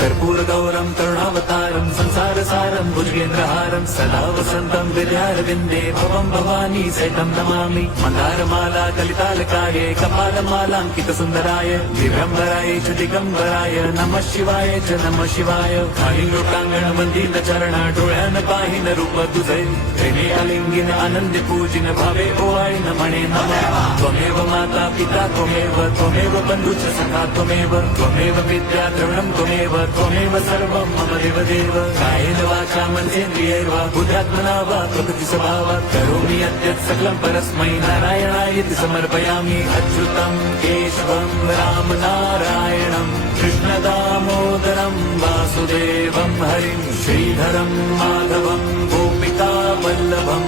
कर्पूरगौरं करुणावतारं संसारसारं भुजगेन्द्रहारं सदा वसन्तं विद्यारविन्दे भवं भवानी सहितं नमामि मन्दारमाला कलितालकाये कपालमालाङ्कितसुन्दराय दिगम्बराय च दिगम्बराय नमः शिवाय च नमः शिवाय कालिंगोटांगण वंदित चरण डोळ्यान पाहिन रूप तुझे प्रेमे अलिंगिन आनंदी पूजिन भावे ओवाळीन म्हणे नमः त्वमेव माता पिता त्वमेव बंधुच सखा त्वमेव विद्या द्रवणं त्वमेव सर्वं मम देवदेव कायेन वाचा मनसेन्द्रियैर्वा बुद्ध्यात्मना वा प्रकृति स्वभावात् करोमि यद्यत् सकलं परस्मै नारायणायति समर्पयामि अच्युतं केशवं राम नारायणं कृष्णदामोदरं वासुदेवं हरिं श्रीधरं माधवं गोपिका वल्लभं